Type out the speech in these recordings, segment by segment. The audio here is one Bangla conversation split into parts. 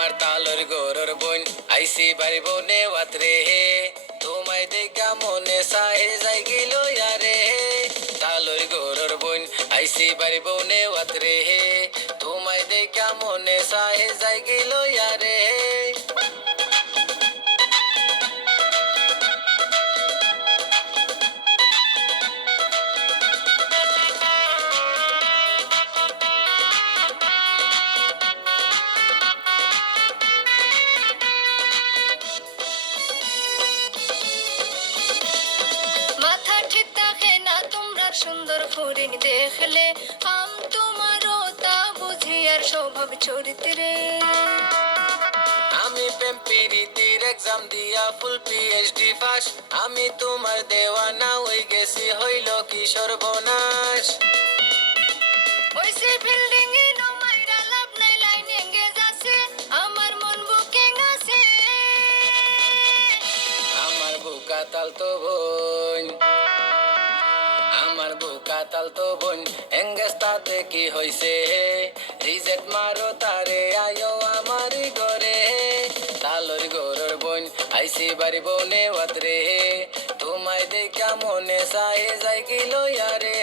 আমার তালর গরুর বোন আইসি বাড়ি বনে ওয়াতরে হে তোমায় দেখা মনে সাহে যাই গিল ইয়ারে তালর গরুর বোন আইসি বাড়ি বনে ওয়াতরে হে তোমায় দেখা মনে সাহে যাই গিল ইয়ারে মাথা ঠিক থাকে না তোমরা সুন্দর ফরিন দেখলে আম তোমারও তা বুঝি আর স্বভাব চরিত্রে আমি প্রেম প্রীতির এক্সাম দিয়া ফুল পিএইচডি পাস আমি তোমার দেওয়ানা হই গেছি হইল কি সর্বনাশ ওইসে বিল্ডিং এ নমাইরা লাভ নাই লাইন এঙ্গেজ আছে আমার মন বুকিং আছে আমার বুকা তাল তো বোন আমার বুকা তাল তো বোন এঙ্গেস্তাতে কি হইছে রিজেক্ট মারো তারে আয়ো আমার ঘরে তালর গরুর বোন আইসি বাড়ি বনে ওয়াতরে তোমায় দেখা মনে সাহে যাই গিল ইয়ারে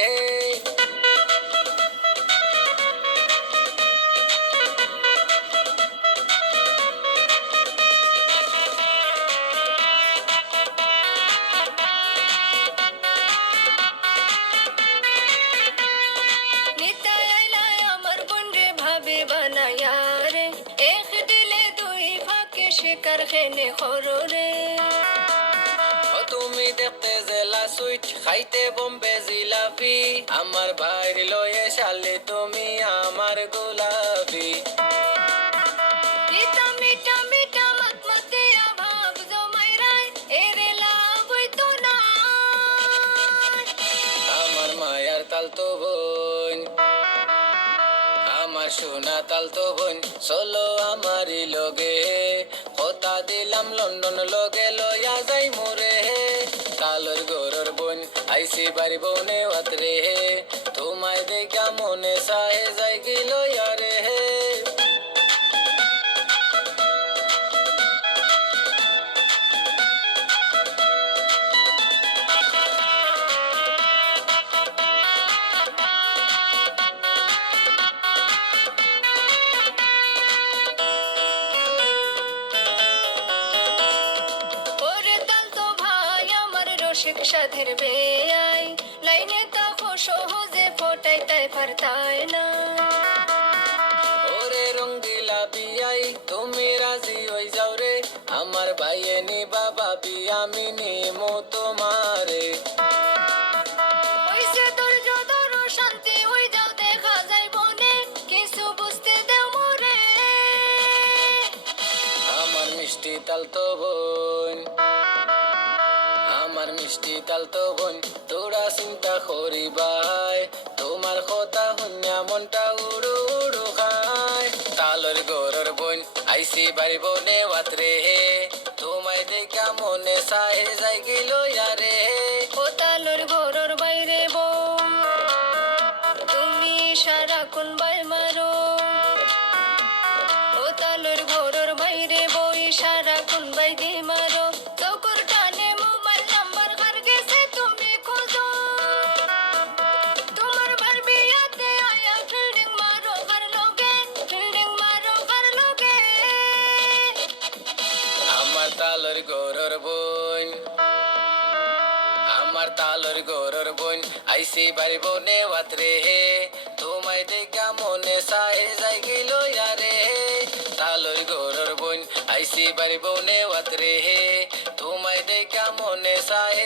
নিতাই আইলাই আমার বোন রে ভাবে বানায়া রে এক দিলে দুই ফাঁকে শিকার খেনে খররে ও তুমি দেখতে জেলা সুইট খাইতে বোম্বে জিলাপি আমার ভাইর লয়ে শালে তুমি আমার গোলাপি লিতা মিটা মিটা মত মতে ভাব জমাইরাই এরে লাভ হইতো না আমার মায়ার তাল তো বোন আমার সোনা তাল তো বোন চলো আমারই লগে কথা দিলাম লন্ডন লগে লয়া যাই মোরে তালর গরুর বোন আইসি বাড়ি বনে ওয়াতরে তোমায় দেখা মনে সাহে যাই গিল ইয়ারে ওরে তাল তো ভাই আমার রসিক সাধের বেয়াই লাইনে তাকো সহজে ফোটাই তাই পারতাই না ওরে রঙ্গিলা বিয়াই তুমি রাজি হই যাও রে আমার ভাইয়ে নি বাবা আমি নিমো তোমারে ওইসে ধৈর্য ধরো শান্তি হই যাও দেখা যায় বনে কিছু বুঝতে দেও মোরে আমার মিষ্টি তাল তো বোন আমার মিষ্টি তাল তো বোন তোরা চিন্তা করি ভাই তোমার কথা শুনিয়া মনটা উড়ু উড়ু খায় তালর গরুর বোন আইসি বাড়ি বনে ওয়াতরে তোমায় দেখা মনে সাহে যাই গিল ইয়ারে ও তালোর ঘরের বাইরে বউ তুমি সারাক্ষণ বাই মারো ও তালোর ঘরের বাইরে বই সারাক্ষণ বাই দি মারো চকুর টানে মোবাইল নাম্বার কার গেছে তুমি খোঁজো তোমার বার বিয়াতে আয়া ফিল্ডিং মারো কার লগে আমার তালর গরুর বোন আমার তালর গরুর বোন আইসি বাড়ি বনে ওয়াতরে তোমায় দেখা মনে সাহে যাই গিল ইয়ারে তালর গরুর বোন আইসি বাড়ি বনে ওয়াতরে তোমায় দেখা মনে সাহে